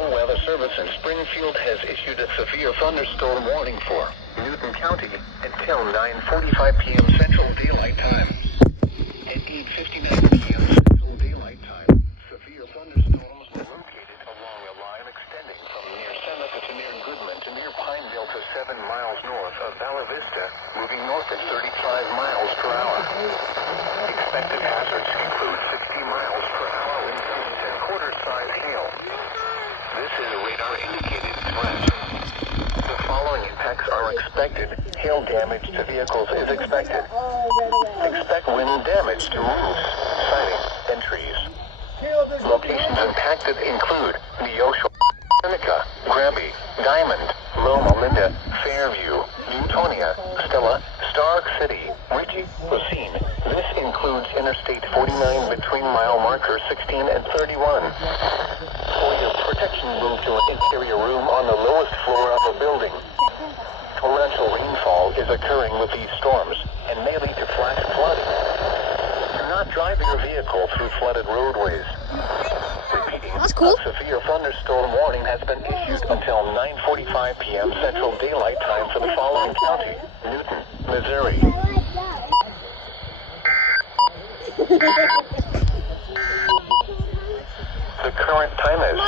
National Weather Service in Springfield has issued a severe thunderstorm warning for Newton County until 9:45 p.m. Central Daylight Time. At 8:59 p.m. Central Daylight Time, severe thunderstorms were located along a line extending from near Seneca to near Goodman to near Pineville to 7 miles north of Bella Vista, moving north at 35 miles per hour. Expected hazards include 60 miles per hour wind gusts and quarter-size hail. This is a radar-indicated threat. The following impacts are expected. Hail damage to vehicles is expected. Expect wind damage to roofs, siding, and trees. Locations impacted include Neosho, Seneca, Granby, Diamond, Loma Linda, Fairview, Newtonia, Stella, Stark City, Ritchie, Racine. This includes Interstate 49 between mile markers 16 and 31. For your protection, move to an interior room on the lowest floor of a building. Torrential rainfall is occurring with these storms and may lead to flash flooding. Do not drive your vehicle through flooded roadways. Repeating, That's cool. A severe thunderstorm warning has been issued until 9:45 p.m. Central Daylight Time for the following county: Newton, Missouri. The current time is